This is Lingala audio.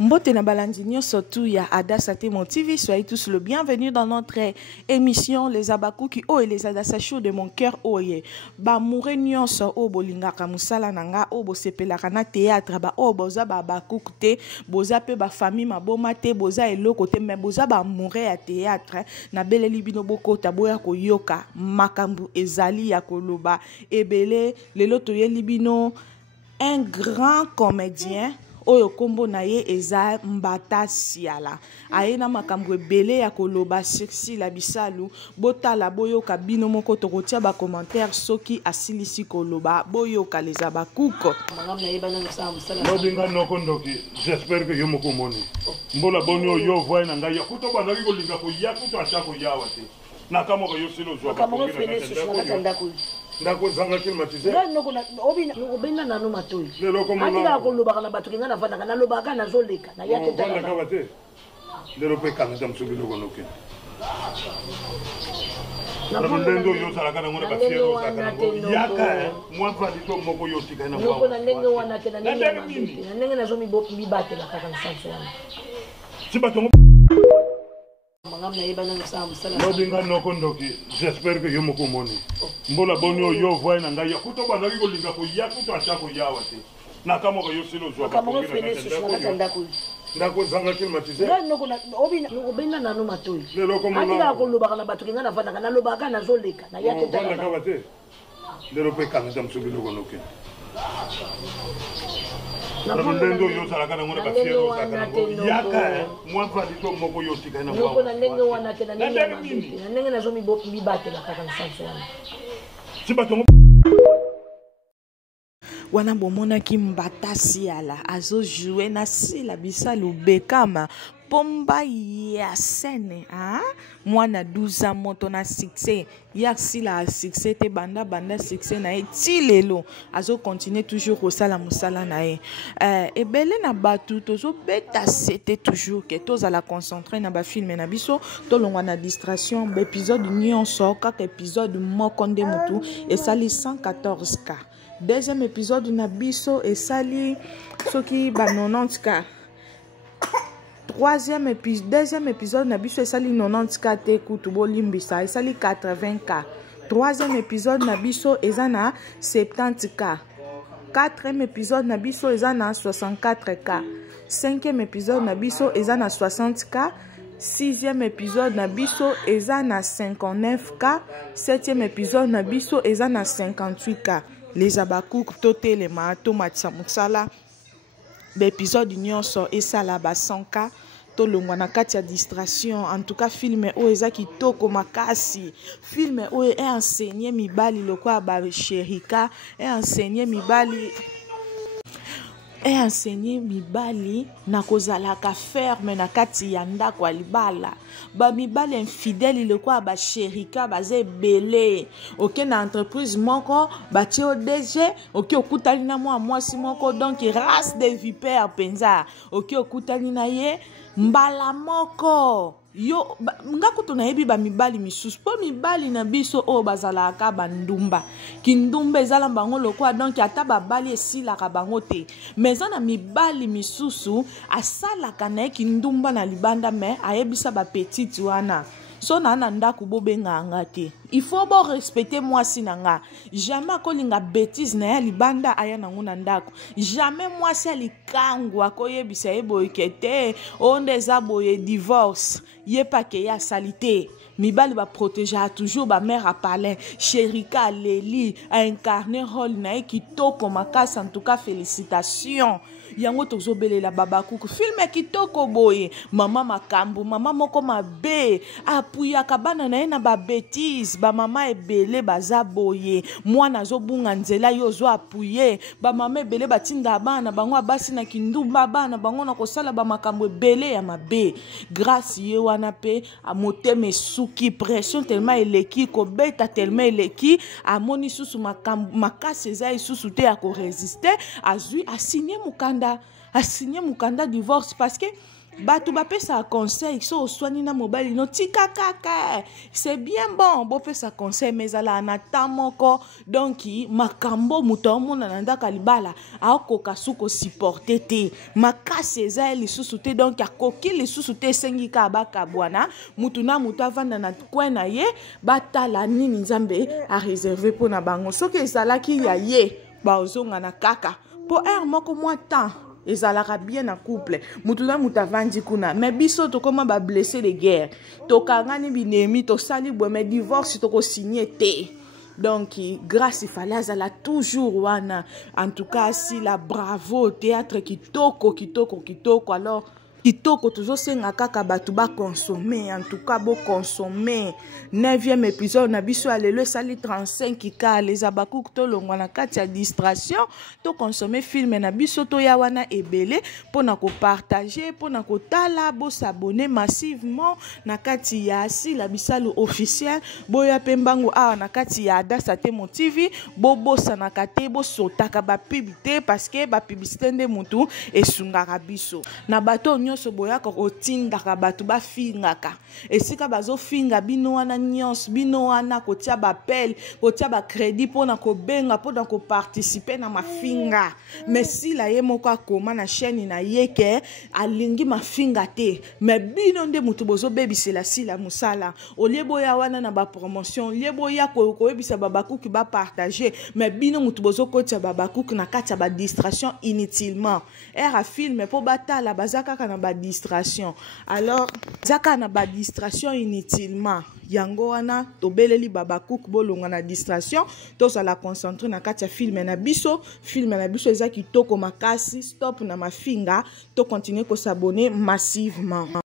Mbote na balandinyo surtout ya Adassa Témoin TV, soyez tous le bienvenue dans notre émission Les Abakuki et les Adassa Show de mon cœur oye. Ba moure nyonso o bolingaka musala nanga o bosepelaka na théâtre ba o boza ba bakukute boza pe ba famille maboma te boza eloko te mais boza ba moure ya théâtre na beleli bino bokota boya koyoka makambu ezali ya koloba ebele lelo toyeli bino un grand comédien oyo kombo na ye eza Mbata Siala ayena makambo ebele ya koloba sexy la bisalu botala boyoka bino moko tokotia ba commentaire soki asilisi koloba boyoka les abakuko Nodinga noko ndoki j'espère que yo moko moni mbola bonyo yo voix na ngai kuto bana ko linga ko ya kuto ashako yawa te na kama ko yo silo zo kama ko fene so na kanda ko ndako zanga climatisé noko na obina na no matoi andika ko loba kana batu kinga na vana kana loba kana zoleka na yake tala kabate lero pe kana tamsubi loko noke na ndendo yo sala kana ngona basiero kana yaka mwa dito moko yo tika na kwa na ndenge wana tena ndenge na zo mi bate la kaka sanso wana sibato Nodinga noko ndoki j'espère que yo moko moni mbola bonyo yo voix na ngai kuto bana ko linga ko ya kuto ashako yawa te na kama ko yo silo zo kama ko fene so na kanda ko ndako zanga climatisé noko na obina na no matoi lelo ko andika ko loba kana batu kinga na vana kana loba kana zoleka na yake tala kabate lero pe kana tamsubi loko noke na ndendo yo sala kana ngona basiero kana yaka mwa dito moko yo tika na kwa na ndenge wana tena ndenge na zo mi bate la kaka sanso wana sibato wana bomonaki Mbata Siala azo jouer na sila bisalu bekama pomba ya scène mwana 12 ans moto na succès ya sila succès te banda succès na ti lelo azo continuer toujours kosala musala na ye ebele na batu tozo beta c'était toujours que toza la concentrer na ba film na biso tolongwa na distraction ba épisode nyonso kaka épisode moko nde mutu esali 114k. Deuxième épisode na biso esali soki ba 90k. Deuxième épisode na biso esali 90k te kutu bolimbisa esali 80k. Troisième épisode na biso ezana 70k. Quatrième épisode na biso ezana 64k. Cinquième épisode na biso ezana 60k. Sixième épisode na biso ezana 59k. Septième épisode na biso ezana 58k. Les abakouk toté les mato matsa musala l'épisode nyonso esala ba 100k to longwa na kati ya distraction. En tout cas film o eza kitoko makasi, film o e enseigner mibali lokwa ba sherika e enseigner mibali na kozalaka ferme na kati ya ndako libala ba mibali infidèle lokwa ba sherika baze ebele oke na entreprise moko batie o DG oke okutani na mwasi moko donc race de vipère penza oke okutani na ye mbala moko yo ngako tonayebi ba mibali misusu po mibali na biso o bazalaka bandumba kindumba ezala bango lokwa donc ata babali esilaka bango te mais na mibali misusu asalaka na kindumba na libanda mais ayebisa ba petite wana so na ndako bobenga te il faut bon respecter mwasi nanga jamais kolinga bêtise na ya libanda aya nango na ndako jamais mwasi alikangwa koyebisa eboyeke te onde eza boye divorce ye pake ya salite mibali ba protéger toujours ba mère à palais Sherika Leli a incarné rôle na kitoko makasi. En tout cas félicitations yango tozobelela babakuku film kitoko boye mama makambu mama moko mabe apuyaka bana na ye na ba bêtise ba mama ebele baza boye mwana zobunga nzela yo zo apuye ba mama ebele batinda bana bango abasi na kindumba bana bango na kosala ba makambo ebele ya mabe grâce ye wana pe amoteme suki pression tellement eleki kobeta tellement eleki amoni susu makambo makasi eza susu te ya ko résister azui asigné mukanda divorce parce que bato bapesa conseil so oswani na mobali no tika kaka c'est bien bon bopesa conseil mais ezala na temps moko donc makambo moto omona na ndako libala akoka suko supporter te makasi eza lisusu te donc akoki lisusu te esengi ka bakabwana mutu na mutu avanda na coin na ye batala nini nzambe a réservé mpona bango soki ezalaki ya ye baozonga na kaka po moko mwa temps ezalaka bien na couple mutu na mutu avandi kuna mais biso tokoma ba blessé de guerre tokangani binemi tosali boye mais divorce tokosigné te donc grâce il fallait azala toujours wana en tout cas si la bravo théâtre kitoko alors kitoko toujours senga kaka batu ba consommer en tout cas bo consommer 9e épisode na biso alelo sali 35k les abakouk to longwa na kati ya distraction to consommer film na biso to ya wana ebele pona ko partager pona ko tala bo s'abonner massivement na kati ya si la bisalo officiel boya pembango a na kati ya Adasa Temo TV bobosa na kate bo sotaka ba publicité parce que ba publicité nde mutu esungaka biso na bato nyonso boyaka otindaka bato bafingaka esika bazofinga bino wana nyonso bino wana kotia bapel kotia bacrédit mpona kobenga mpona koparticipe na mafinga mais si la ye moko akoma na chaîne na ye ke alingi mafinga te mais bino nde mutu bozobebisela sila mosala olie boya wana na bapromotion olie boya koyebisa babakuki bapartage mais bino mutu bozokotia babakuki na kati ya badistraction inutilement era film mpo batala baza kaka na distraction alors zaka na ba distraction inutilement yango wana tobeleli babakouk bolonga na distraction tozala concentré na kati ya film na biso eza kitoko makasi stop na mafinga to continuer ko s'abonner massivement.